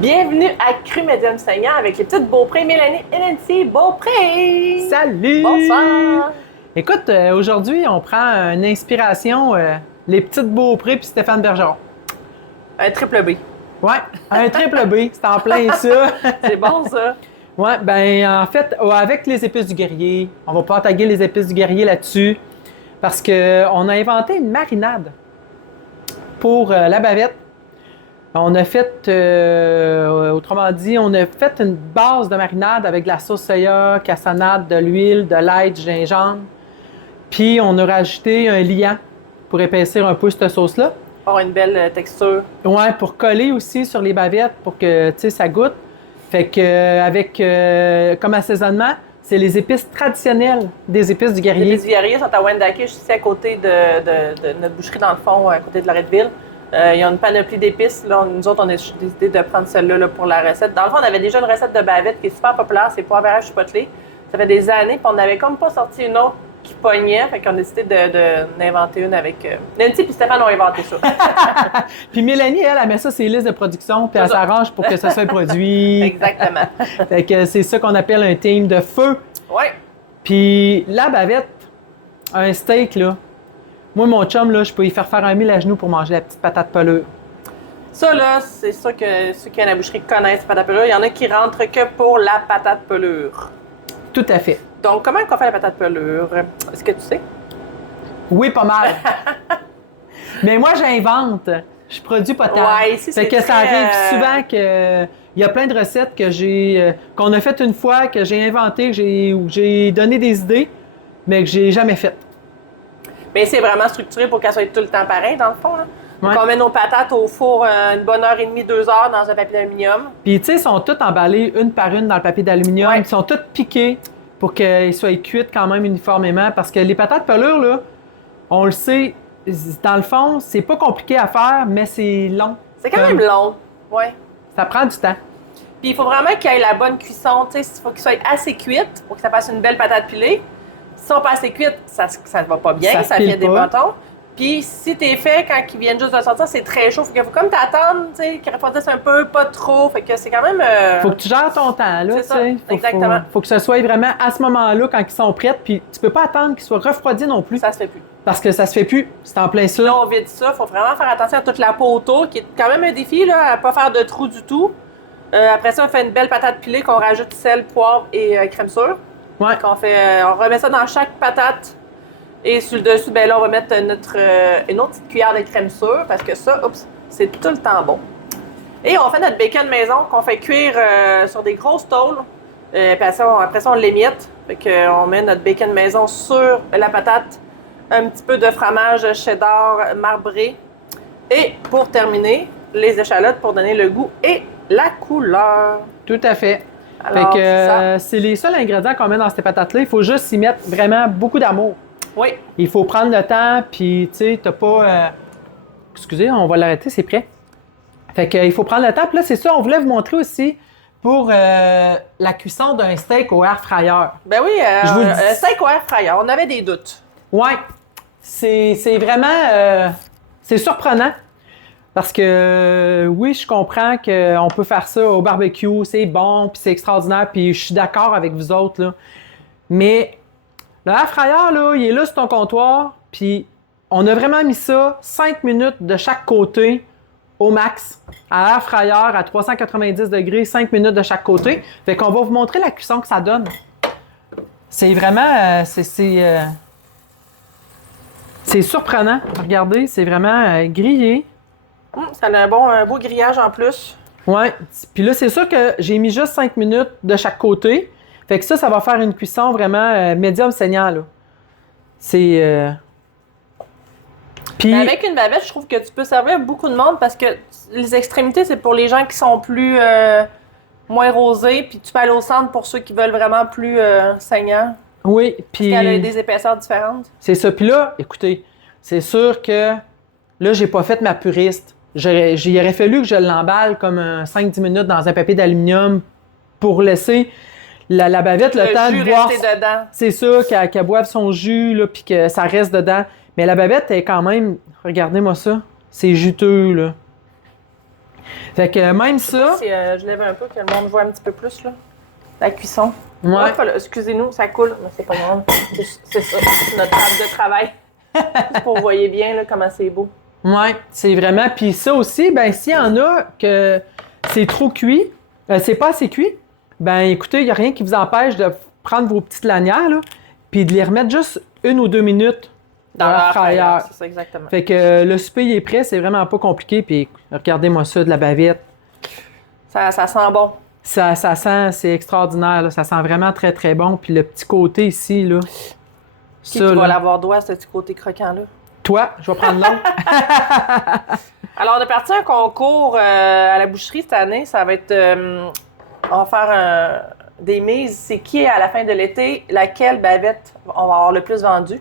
Bienvenue à Cru Médium Saignant avec les petites Beaupré, Mélanie et Nancy Beaupré. Salut! Bonsoir! Écoute, aujourd'hui, on prend une inspiration, les petites Beaupré puis Stéphane Bergeron. Un triple B. Ouais, un triple B, c'est en plein ça. C'est bon, ça? Ouais, ben en fait, avec les épices du guerrier, on va pas taguer les épices du guerrier là-dessus parce qu'on a inventé une marinade pour la bavette. On a fait, autrement dit, on a fait une base de marinade avec de la sauce soya, cassonade, de l'huile, de l'ail, du gingembre. Puis on a rajouté un liant pour épaissir un peu cette sauce-là. Pour une belle texture. Ouais, pour coller aussi sur les bavettes pour que, tu sais, ça goûte. Fait que avec comme assaisonnement, c'est les épices traditionnelles des épices du Les guerrier. épices du guerrier sont à Wendake, juste ici à côté de notre boucherie dans le fond, à côté de Loretteville. Il y a une panoplie d'épices. Là, nous autres, on a décidé de prendre celle-là là, pour la recette. Dans le fond, on avait déjà une recette de bavette qui est super populaire, c'est poivre vert chipotelé. Ça fait des années, puis on n'avait comme pas sorti une autre qui pognait. Fait qu'on a décidé d'inventer une avec... Nancy et Stéphane ont inventé ça. Puis Mélanie, elle met ça sur ses listes de production, puis elle s'arrange pour que ça soit produit. Exactement. Fait que c'est ça qu'on appelle un team de feu. Oui. Puis la bavette, un steak, là, moi, mon chum, là, je peux y faire un mille à genoux pour manger la petite patate pelure. Ça, là, c'est ça que ceux qui ont la boucherie connaissent, la patate pelure. Il y en a qui rentrent que pour la patate pelure. Tout à fait. Donc, comment on fait la patate pelure? Est-ce que tu sais? Oui, pas mal. Mais moi, j'invente. Je produis pas tant. Ouais, ici, fait c'est que ça très, arrive souvent que il y a plein de recettes que qu'on a faites une fois, que j'ai inventées, où j'ai donné des idées, mais que j'ai jamais faites. Mais c'est vraiment structuré pour qu'elle soit tout le temps pareil, dans le fond. Là. Ouais. Donc, on met nos patates au four une bonne heure et demie, 2 heures dans un papier d'aluminium. Puis, tu sais, ils sont toutes emballées une par une dans le papier d'aluminium. Ouais. Ils sont toutes piquées pour qu'elles soient cuites quand même uniformément. Parce que les patates pelures, là, on le sait, dans le fond, c'est pas compliqué à faire, mais c'est long. C'est quand même long. Oui. Ça prend du temps. Puis, il faut vraiment qu'il y ait la bonne cuisson. Tu sais, il faut qu'il soit assez cuite pour que ça fasse une belle patate pilée. Si on pas assez cuite, ça ne va pas bien, ça pile fait des pas. bâtons. Puis si t'es fait quand ils viennent juste de sortir, c'est très chaud. Fait qu'il faut comme t'attendre, tu sais, qu'ils refroidissent un peu, pas trop. Fait que c'est quand même... Faut que tu gères ton temps, là, C'est tu ça, sais. exactement. Faut que ce soit vraiment à ce moment-là, quand ils sont prêts, puis tu peux pas attendre qu'ils soient refroidis non plus. Ça se fait plus. Parce que ça se fait plus. C'est en plein ça. Là, on vide ça. Faut vraiment faire attention à toute la peau autour, qui est quand même un défi, là, à pas faire de trous du tout. Après ça, on fait une belle patate pilée qu'on rajoute sel, poivre et crème sûre. Ouais. On remet ça dans chaque patate. Et sur le dessus, ben là, on va mettre une autre petite cuillère de crème sûre parce que ça, c'est tout le temps bon. Et on fait notre bacon maison qu'on fait cuire sur des grosses tôles. Puis après ça, on l'émiette. Fait qu'on met notre bacon maison sur la patate, un petit peu de fromage cheddar marbré. Et pour terminer, les échalotes pour donner le goût et la couleur. Tout à fait. Alors, fait que c'est ça. c'est les seuls ingrédients qu'on met dans ces patates-là. Il faut juste y mettre vraiment beaucoup d'amour. Oui. Il faut prendre le temps, puis tu sais, t'as pas... Excusez, on va l'arrêter, c'est prêt. Fait que il faut prendre le temps. Puis là, c'est ça, on voulait vous montrer aussi pour la cuisson d'un steak au air fryer. Ben oui, Je vous le dis. steak au air fryer. On avait des doutes. Ouais, c'est vraiment... c'est surprenant. Parce que oui, je comprends qu'on peut faire ça au barbecue, c'est bon, puis c'est extraordinaire, puis je suis d'accord avec vous autres, là. Mais le air fryer, là, il est là sur ton comptoir, puis on a vraiment mis ça 5 minutes de chaque côté au max. À air fryer, à 390 degrés, 5 minutes de chaque côté. Fait qu'on va vous montrer la cuisson que ça donne. C'est vraiment... c'est surprenant. Regardez, c'est vraiment grillé. Ça a un beau grillage en plus. Ouais. Puis là, c'est sûr que j'ai mis juste 5 minutes de chaque côté. Fait que ça va faire une cuisson vraiment médium saignant, là. C'est... Puis... Mais avec une bavette, je trouve que tu peux servir beaucoup de monde parce que les extrémités, c'est pour les gens qui sont plus... moins rosés. Puis tu peux aller au centre pour ceux qui veulent vraiment plus saignant. Oui, puis... Parce qu'elle a des épaisseurs différentes. C'est ça. Puis là, écoutez, c'est sûr que là, j'ai pas fait ma puriste. Il aurait fallu que je l'emballe comme 5-10 minutes dans un papier d'aluminium pour laisser la bavette le temps de boire. Dedans. C'est ça, qu'elle boive son jus, là, puis que ça reste dedans. Mais la bavette est quand même... Regardez-moi ça. C'est juteux, là. Fait que même ça... Si je lève un peu, que le monde voit un petit peu plus, là. La cuisson. Ouais. Hop, là, excusez-nous, ça coule, mais c'est pas grave. C'est ça, c'est notre table de travail. Juste pour que vous voyez bien là, comment c'est beau. Ouais, c'est vraiment... Puis ça aussi, ben s'il y en a que c'est trop cuit, c'est pas assez cuit, ben écoutez, il n'y a rien qui vous empêche de prendre vos petites lanières, là, puis de les remettre juste 1 ou 2 minutes Dans l'air l'air fryer. c'est ça, exactement. Fait que le souper il est prêt, c'est vraiment pas compliqué. Puis regardez-moi ça, de la bavette. Ça sent bon. Ça sent, c'est extraordinaire. Là. Ça sent vraiment très, très bon. Puis le petit côté ici, là. Qui Ça, tu vas là. l'avoir droit à ce petit côté croquant-là? Toi, je vais prendre l'autre. Alors, on a parti un concours à la boucherie cette année. Ça va être... on va faire des mises. C'est qui, à la fin de l'été, laquelle bavette on va avoir le plus vendu.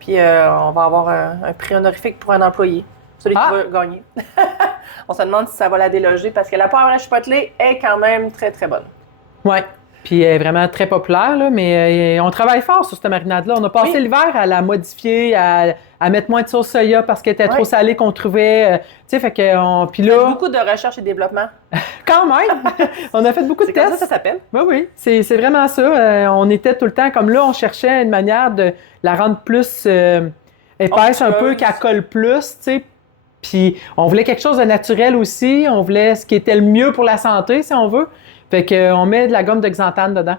Puis on va avoir un prix honorifique pour un employé. Celui qui va gagner. On se demande si ça va la déloger parce que la poivre à chipotelée est quand même très, très bonne. Ouais. Puis elle est vraiment très populaire, là, mais on travaille fort sur cette marinade-là. On a passé l'hiver à la modifier, à mettre moins de sauce soya parce qu'elle était trop salée qu'on trouvait. Tu sais, fait que... Puis là... Beaucoup de recherche et développement. Quand même! On a fait beaucoup de tests. C'est comme ça s'appelle? Oui, c'est vraiment ça. On était tout le temps comme là, on cherchait une manière de la rendre plus épaisse un peu, qu'elle colle plus, tu sais. Puis on voulait quelque chose de naturel aussi. On voulait ce qui était le mieux pour la santé, si on veut. Fait qu'on met de la gomme de xanthane dedans.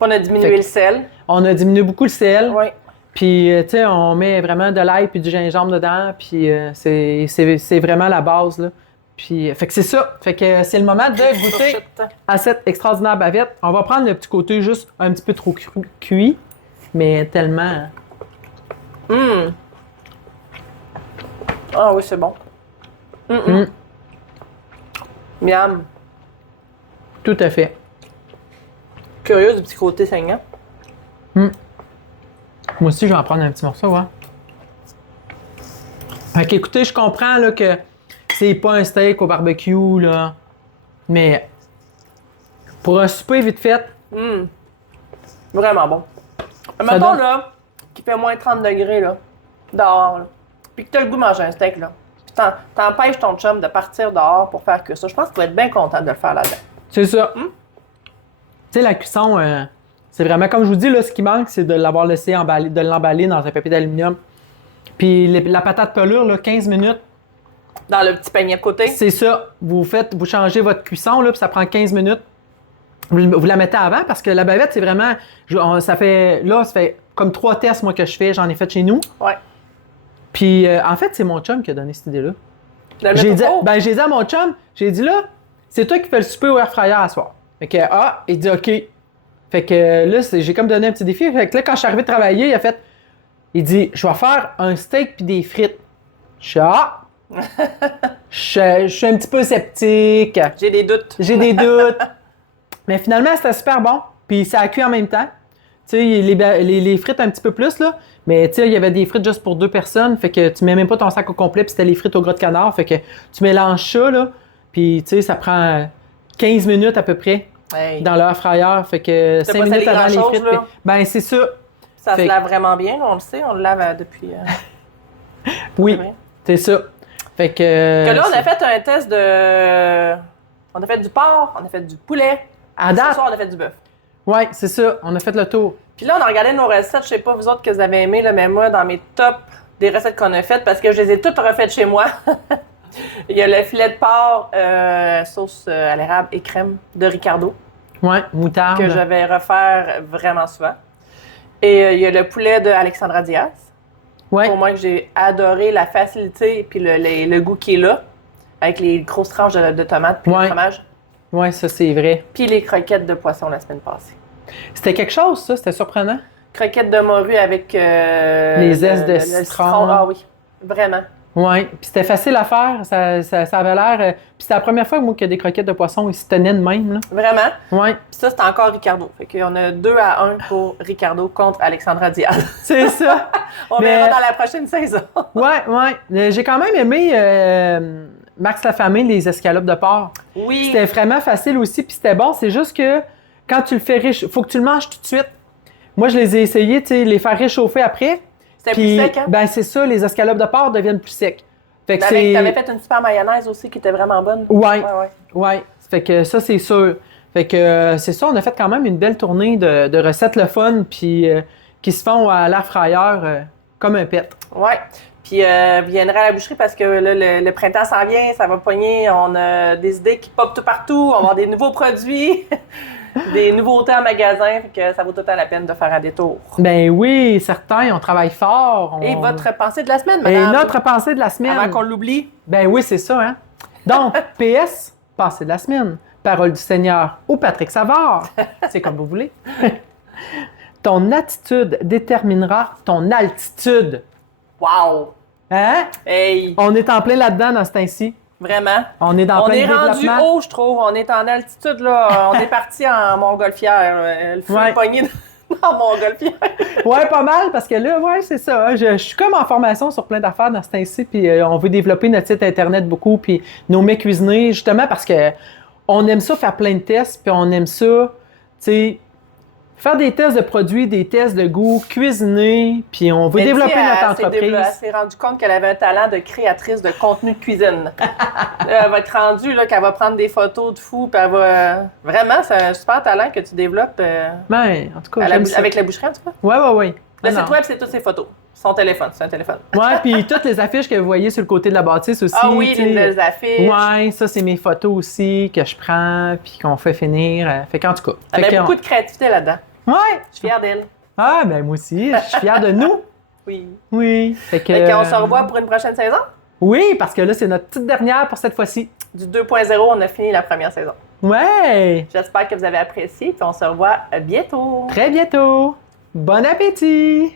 On a diminué le sel. On a diminué beaucoup le sel. Oui. Puis, tu sais, on met vraiment de l'ail puis du gingembre dedans. Puis, c'est vraiment la base, là. Puis, fait que c'est ça. Fait que c'est le moment de goûter à cette extraordinaire bavette. On va prendre le petit côté juste un petit peu trop cuit, mais tellement... Ah oui, c'est bon. Miam. Tout à fait. Curieuse du petit côté saignant. Moi aussi, je vais en prendre un petit morceau, hein. Fait qu'écoutez, je comprends là, que c'est pas un steak au barbecue, là, mais pour un souper vite fait... Vraiment bon. Mettons, là, qu'il fait moins 30 degrés, là, dehors, là, puis que t'as le goût de manger un steak, là, puis t'empêches ton chum de partir dehors pour faire que ça. Je pense qu'il va être bien content de le faire là-dedans. C'est ça. Tu sais, la cuisson, c'est vraiment, comme je vous dis, là, ce qui manque, c'est de l'avoir laissé de l'emballer dans un papier d'aluminium. Puis la patate pelure, là, 15 minutes. Dans le petit panier à côté. C'est ça. Vous changez votre cuisson, là, puis ça prend 15 minutes. Vous la mettez avant parce que la bavette, c'est vraiment... ça fait comme 3 tests, moi, que je fais. J'en ai fait chez nous. Ouais. Puis, en fait, c'est mon chum qui a donné cette idée-là. J'ai dit à mon chum, j'ai dit là, c'est toi qui fais le souper au air fryer à soir. Fait que, il dit OK. Fait que là, j'ai comme donné un petit défi. Fait que là, quand je suis arrivé de travailler, il dit, je vais faire un steak puis des frites. Je suis un petit peu sceptique. J'ai des doutes. Mais finalement, c'était super bon. Puis ça a cuit en même temps. Tu sais, les frites un petit peu plus, là. Mais tu sais, il y avait des frites juste pour 2 personnes. Fait que tu mets même pas ton sac au complet, puis c'était les frites au gras de canard. Fait que tu mélanges ça, là. Puis tu sais, ça prend 15 minutes à peu près dans l'air fryer. Fait que 5 minutes avant les frites. Ben, c'est ça. Ça se lave vraiment bien, on le sait. On le lave depuis... oui, c'est ça. Fait que là, on a fait un test de... On a fait du porc, on a fait du poulet. À date, ce soir, on a fait du bœuf. Oui, c'est ça. On a fait le tour. Puis là, on a regardé nos recettes. Je sais pas vous autres que vous avez aimé, là, mais moi, dans mes tops des recettes qu'on a faites, parce que je les ai toutes refaites chez moi. Il y a le filet de porc, sauce à l'érable et crème de Ricardo. Oui, moutarde. Que je vais refaire vraiment souvent. Et il y a le poulet de Alexandra Diaz. Ouais. Pour moi, que j'ai adoré la facilité et puis le goût qui est là, avec les grosses tranches de tomates puis le fromage. Oui, ça, c'est vrai. Puis les croquettes de poisson la semaine passée. C'était quelque chose, ça? C'était surprenant? Croquettes de morue avec... les zestes de citron. Ah oui, vraiment. Oui, puis c'était facile à faire. Ça avait l'air... Puis c'était la première fois, moi, que des croquettes de poisson, ils se tenaient de même, là. Vraiment? Oui. Puis ça, c'était encore Ricardo. Fait qu'on a 2-1 pour Ricardo contre Alexandra Diaz. C'est ça. On verra dans la prochaine saison. Oui. J'ai quand même aimé Max Lafamé, les escalopes de porc. Oui. C'était vraiment facile aussi, puis c'était bon. C'est juste que quand tu le fais réchauffer, faut que tu le manges tout de suite. Moi, je les ai essayés, tu sais, les faire réchauffer après. C'était plus sec, hein? Ben, c'est ça, les escalopes de porc deviennent plus secs. Fait que T'avais fait une super mayonnaise aussi qui était vraiment bonne. Ouais. Ouais. Ouais. Fait que ça, c'est sûr. Fait que c'est ça, on a fait quand même une belle tournée de recettes le fun, puis qui se font à l'air fryer comme un pet. Ouais. Puis, vous viendrez à la boucherie parce que là, le printemps s'en vient, ça va pogner. On a des idées qui popent tout partout. On va avoir des nouveaux produits, des nouveautés en magasin. Fait que ça vaut tout le temps la peine de faire un détour. Ben oui, certains, on travaille fort. Et votre pensée de la semaine, Et madame? notre pensée de la semaine. Avant qu'on l'oublie. Ben oui, c'est ça, hein? Donc, PS, pensée de la semaine. Parole du Seigneur ou Patrick Savard. C'est comme vous voulez. Ton attitude déterminera ton altitude. Wow! Hein? Hey! On est en plein là-dedans dans ce temps-ci. Vraiment. On est dans On plein est de rendu développement. haut, je trouve. On est en altitude, là. On est parti en montgolfière. Le feu Ouais. est pogné dans montgolfière. Ouais, pas mal, parce que là, ouais, c'est ça. Je suis comme en formation sur plein d'affaires dans ce temps-ci, puis on veut développer notre site Internet beaucoup, puis nos mets cuisinés, justement parce que on aime ça faire plein de tests, puis on aime ça, tu sais, faire des tests de produits, des tests de goût, cuisiner, puis on veut développer notre entreprise. Elle s'est rendue compte qu'elle avait un talent de créatrice de contenu de cuisine. Là, elle va être rendue là, qu'elle va prendre des photos de fou, puis elle va... Vraiment, c'est un super talent que tu développes Ben, en tout cas, j'aime ça. avec la boucherie, en tout cas. Ouais. Le Non, site web, c'est toutes ses photos. Son téléphone, c'est un téléphone. ouais, puis toutes les affiches que vous voyez sur le côté de la bâtisse aussi. Ah oui, tu sais. les nouvelles affiches. Ouais, ça, c'est mes photos aussi que je prends, puis qu'on fait finir. Fait qu'en tout cas. Elle fait avait qu'on- beaucoup de créativité là-dedans. Ouais! Je suis fière d'elle. Ah, ben moi aussi, je suis fière de nous. Oui. Oui. Fait que, Fait qu'on se revoit pour une prochaine saison. Oui, parce que là, c'est notre petite dernière pour cette fois-ci. Du 2.0, on a fini la première saison. Ouais! J'espère que vous avez apprécié, puis on se revoit bientôt. Très bientôt! Bon appétit!